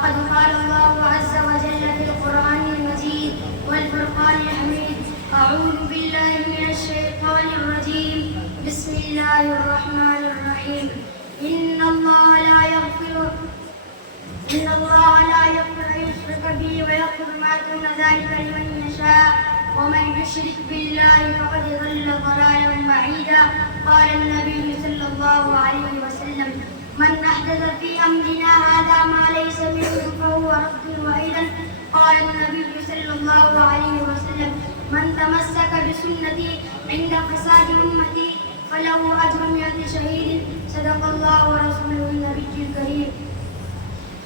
فقد قال الله عز وجل في القرآن المجيد والفرقان الحميد أعوذ بالله من الشيطان الرجيم بسم الله الرحمن الرحيم إن الله لا يغفر أن يشرك به ويغفر ما دون ذلك لمن يشاء ومن يشرك بالله فقد ضل ضلالا بعيدا قال النبي صلى الله عليه وسلم من أحدث في أمرنا هذا ما ليس منه فهو رد وأيضا قال النبي صلى الله عليه وسلم من تمسك بسنتي عند فساد أمتي فله أجر 100 شهيد صدق الله ورسوله النبي الكريم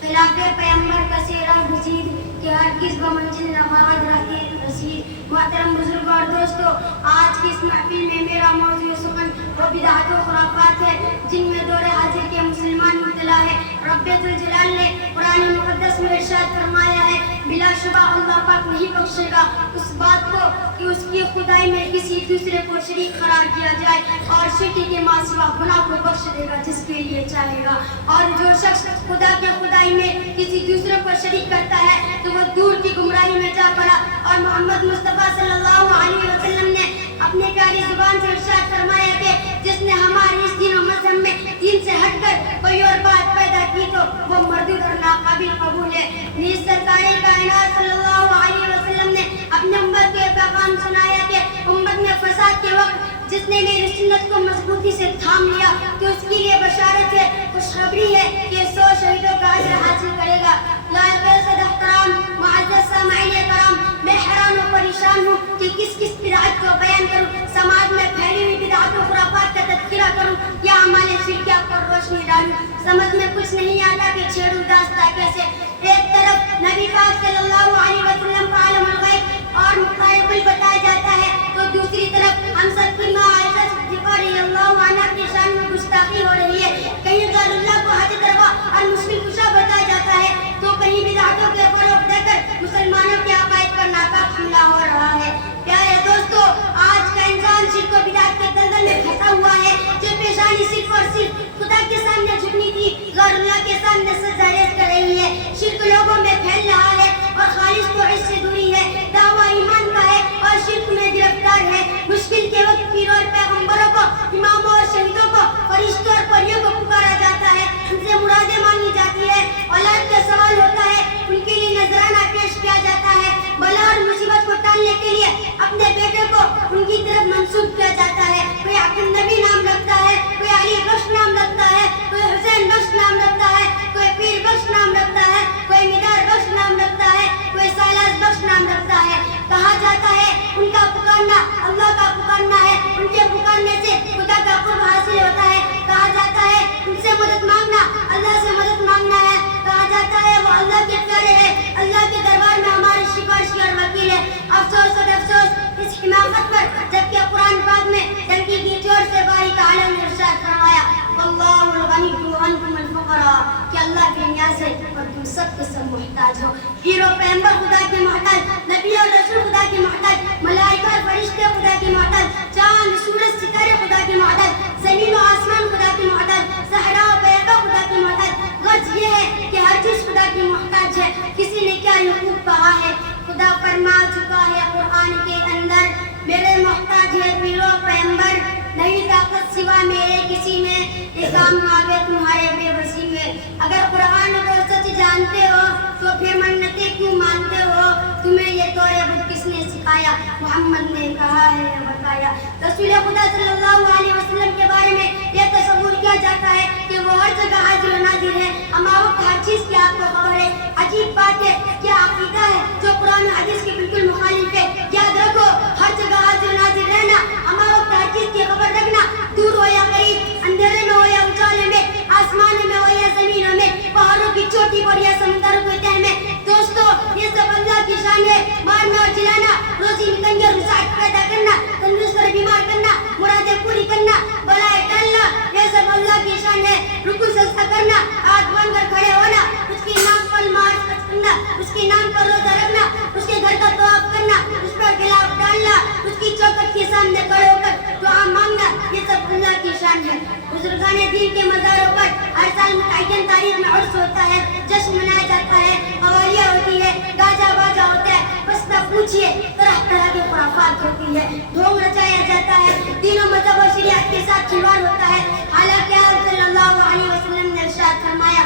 خلاف پیغمبر کا سیرا گزید کہ ہر کس بمنزل نماز رہتی رسید. محترم بزرگ اور دوستو، آج کی اس محفل میں میرا موضوع سخن وہ بدعات و خرافات ہے جن میں دور حاضر کے مسلمان مبتلا ہے. رب ذوالجلال نے قرآن مقدس میں ارشاد فرمایا ہے بلا شبہ اللہ پاک نہیں بخشے گا اس بات کو کہ اس کی خدائی میں کسی دوسرے کو شریک قرار دیا جائے، اور شرک کے ماں سوا گناہ کو بخش دے گا جس کے لیے چاہے گا. اور جو شخص خدا کے خدائی میں کسی دوسرے کو شریک کرتا ہے تو وہ دور کی گمراہی میں جا پڑا. اور محمد مصطفیٰ صلی اللہ علیہ وسلم نے اپنے پیاری زبان سے ارشاد فرمایا کہ جس نے ہمارے اس دین و مذہب میں دین سے ہٹ کر کوئی اور بات پیدا کی تو وہ مردود اور ناقابل قبول ہے. نیز سرکار کائنات صلی اللہ علیہ وسلم نے اپنے امت کو پیغام سنایا کہ امت میں فساد کے وقت جس نے میری سنت کو مضبوطی سے تھام لیا تو اس کے لیے بشارت ہے، خوشخبری ہے کہ 100 شہیدوں کا اجر حاصل کرے گا. لائق صد احترام معزز سامعین کرام، میں حیران و پریشان ہوں کہ کس بدعت کو بیان کروں، سماج میں پھیلی ہوئی بدعات و خرافات کا تذکرہ کروں یا ہمارے شرکیات پر روشنی ڈالوں. سمجھ میں کچھ نہیں آتا کہ چھیڑوں داستہ کیسے. ایک طرف نبی پاک صلی اللہ علیہ وسلم کو عالم الغیب اور مختار کل بتایا جاتا ہے تو دوسری طرف ہم سب کی ماں عائشہ صدیقہ رضی اللہ عنہا کی شان میں گستاخی ہو رہی ہے. کہیں غیر اللہ کو حاجت روا اور مشکل کشا بتایا جاتا ہے تو کہیں بدعتوں کے فروغ دے کر مسلمانوں کے عقائد پر ناپاک حملہ ہو رہا ہے. پیارے دوستو، آج کا انسان شرک و بدعت کے دلدل میں پھنسا ہوا ہے. جو پیشانی صرف اور صرف خدا کے سامنے جھکنی تھی غیر اللہ کے سامنے سجدہ ریز کر رہی ہے. شرک لوگوں میں پھیل رہا ہے اور خالص توحید سے دوری ہے. دعویٰ ایمان کا ہے اور شرک میں گرفتار ہے. مشکل کے وقت پیروں اور پیغمبروں کو، اماموں اور شہیدوں کو، فرشتوں اور پریوں کو پکارا جاتا ہے، ان سے مرادیں مانگی جاتی ہے. اولاد کا سوال ہوتا ہے، ان کے لیے نذرانہ پیش کیا جاتا ہے. بلا اور مصیبت کو ٹالنے کے لیے اپنے بیٹے کو ان کی طرف منسوب کیا جاتا ہے. کوئی عبد النبی نام رکھتا ہے، کوئی علی بخش نام رکھتا ہے، کوئی حسین بخش نام رکھتا ہے، کوئی پیر بخش نام رکھتا ہے، کوئی مدار بخش نام رکھتا ہے، کوئی سالاس بخش نام رکھتا ہے. کہا جاتا ہے ان کا پکارنا اللہ کا پکارنا ہے، ان کے پکارنے سے خدا کا قرب حاصل ہوتا ہے. کہا جاتا ہے ان سے مدد مانگنا اللہ سے مدد مانگنا ہے. کہا جاتا ہے وہ اللہ کے پیارے ہے، اللہ کے دربار میں ہمارے سفارشی اور وکیل ہے. افسوس اور افسوس اس حماقت پر، جبکہ قرآن پاک میں ٹنکی کی چوٹ سے باری تعالیٰ نے ارشاد فرمایا واللہ الغنی وانتم الفقراء، کہ اللہ بے نیاز ہے اور تم سب کے سب محتاج ہو. ہیرو پیغمبر خدا کے محتاج، نبی اور رسول خدا کے محتاج، ملائکہ اور فرشتے خدا کے محتاج، چاند سورج ستارے خدا کے محتاج، زمین و آسمان خدا کے محتاج، صحرا و بیاباں خدا کے محتاج. غرض یہ ہے کہ ہر چیز خدا کی محتاج ہے. کسی نے کیا حقوق کہا ہے؟ خدا فرما چکا ہے قرآن کے اندر میرے محتاج ہے پیرو پیغمبر، نہیں طاقت سوا میرے کسی میں، یہ کام آگے تمہارے بے بسی میں. اگر قرآن کو سچ جانتے ہو تو پھر منتیں کیوں مانتے ہو؟ تمہیں یہ دور بت کس نے سکھایا؟ محمد نے کہا ہے بتایا. رسول خدا صلی اللہ علیہ وسلم کے بارے میں یہ تصور کیا جاتا ہے کہ وہ ہر جگہ حاضر و ناظر ہے، ہمہ وقت ہر چیز کی آپ کو خبر ہے. عجیب بات ہے، کیا عقیدہ ہے جو قرآن حدیث کے بالکل مخالف ہے. یاد رکھو، ہر جگہ حاضر و ناظر رہنا، ہمہ وقت ہر چیز کی خبر رکھنا، دور ہو یا قریب، اندھیرے میں ہو یا اجالے میں، آسمان میں ہو یا زمینوں میں، پہاڑوں کی چوٹی پر یا سمندروں کے تہ میں. دوستو، یہ سب اللہ کی شان ہے. مارنا اور جلانا، روزی نکلنے اور رزق پیدا کرنا، تندرست اور بیمار کرنا، مرادیں پوری کرنا، بلائیں ٹالنا، یہ سب اللہ کی شان ہے. رکوع سجدہ کرنا، ہاتھ باندھ کر کھڑے ہونا، اس کے نام پر مارچ کرنا، اس کے نام پر روزہ رکھنا، اس کے گھر کا طواف کرنا، اس پر گلاف ڈالنا، اس کی چوکھٹ کے سامنے کھڑے ہو کر دعا مانگنا، یہ سب اللہ کی شان ہے. بزرگان دین کے مزاروں پر ہر سال متعین تاریخ میں عرس ہوتا ہے, جشن منایا جاتا ہے, قوالیاں ہوتی ہے, گاجا باجا ہوتا ہے, بس نہ پوچھیے طرح طرح کے خرافات ہوتی ہے, ڈھونگ رچایا جاتا ہے, تینوں مذہب اور شریعت کے ساتھ کھلواڑ ہوتا ہے. حالانکہ آپ صلی اللہ علیہ وسلم نے ارشاد فرمایا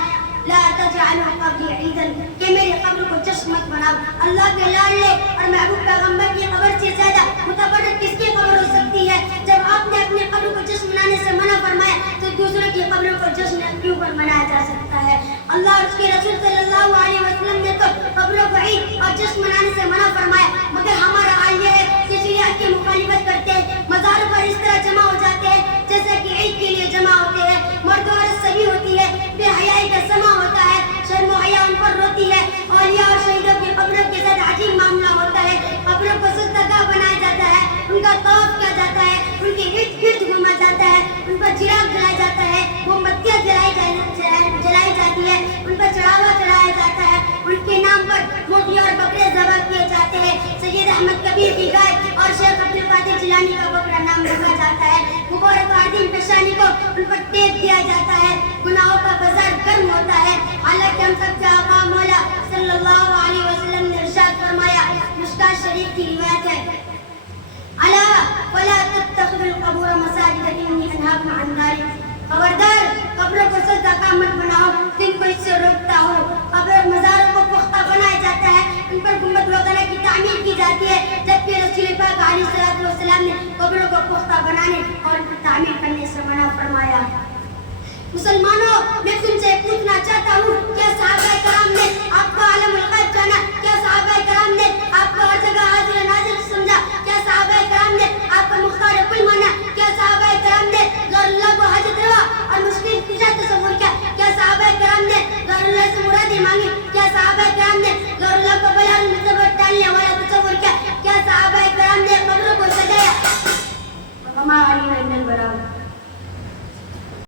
لا تجعلوا قبری عیدا, کہ میری قبر کو جشن مت بناؤ. اللہ کے لاڈلے اور محبوب پیغمبر کی قبر سے زیادہ متبرک کس کی قبر ہو سکتی ہے؟ جب آپ نے اپنی قبر کو جشن منانے سے منع فرمایا تو دوسروں کی قبروں کو جشن کیوں پر منایا جا سکتا ہے؟ اللہ اور اس کے رسول صلی اللہ علیہ وسلم نے تو قبروں کو عید اور جشن منانے سے منع فرمایا, مگر ہمارا حال یہ ہے کہ شریعت کی مخالفت کرتے ہیں, مزاروں پر اس طرح جمع ہو جاتے ہیں جیسے کہ عید کے لیے جمع ہوتے ہیں, مرد و عورت سبھی ہوتی ہے, بے حیائی کا سما ہوتا ہے, شرم و حیا ان پر روتی ہے, اولیاء اور شہیدوں کی قبروں کے ساتھ عجیب معاملہ ہوتا ہے, قبروں کو سجدہ بنایا جاتا ہے, ان کا طواف کیا جاتا ہے, ان کے ارد گرد گھوما جاتا ہے, ان پر چراغ جلایا جاتا ہے, موم بتیاں جلائی جاتی ہے, ان پر چڑھاوا چڑھایا جاتا ہے, ان کے نام پر مرغی اور بکرے ذبح کیے جاتے ہیں, سید احمد کبیر کی گائے اور شیخ عبد القادر جیلانی کا بکرا نام رکھا جاتا ہے, مبارک عظیم پیشانی کو ان پر ٹیک دیا جاتا ہے, گناہوں کا بازار گرم ہوتا ہے. حالانکہ ہم سب کے آقا مولا صلی اللہ علیہ وسلم نے ارشاد فرمایا, مشکات شریف کی روایت ہے, الا ولا تتخذوا القبور مساجد انی انہاکم عن ذلک, خبردار قبروں کو سجدہ گاہ مت بناؤ, تم کو اس سے روکتا ہو. قبر مزاروں کو پختہ بنایا جاتا ہے, ان پر گنبد وغیرہ کی تعمیر کی جاتی ہے, جبکہ رسول پاک علیہ الصلوۃ والسلام نے قبروں کو پختہ بنانے اور ان پر تعمیر کرنے سے منع فرمایا. مسلمانوں, میں تم سے پوچھنا چاہتا ہوں, کیا صحابہ کرام نے آپ کو عالم الغیب جانا؟ کیا صحابہ کرام نے آپ کو ہر جگہ حاضر ناظر سمجھا؟ کیا صحابہ کرام نے آپ کو مختار کل مانا؟ کیا صحابہ کرام نے غیر اللہ کو حاجت روا اور مشکل کشا تصور کیا؟ کیا صحابہ کرام نے غیر اللہ سے مرادیں مانگی؟ کیا صحابہ کرام نے غیر اللہ کو بلا مصیبت ڈالنے والا تصور کیا؟ کیا صحابہ کرام نے قبروں کو سجایا؟ وما علینا الا البلاغ.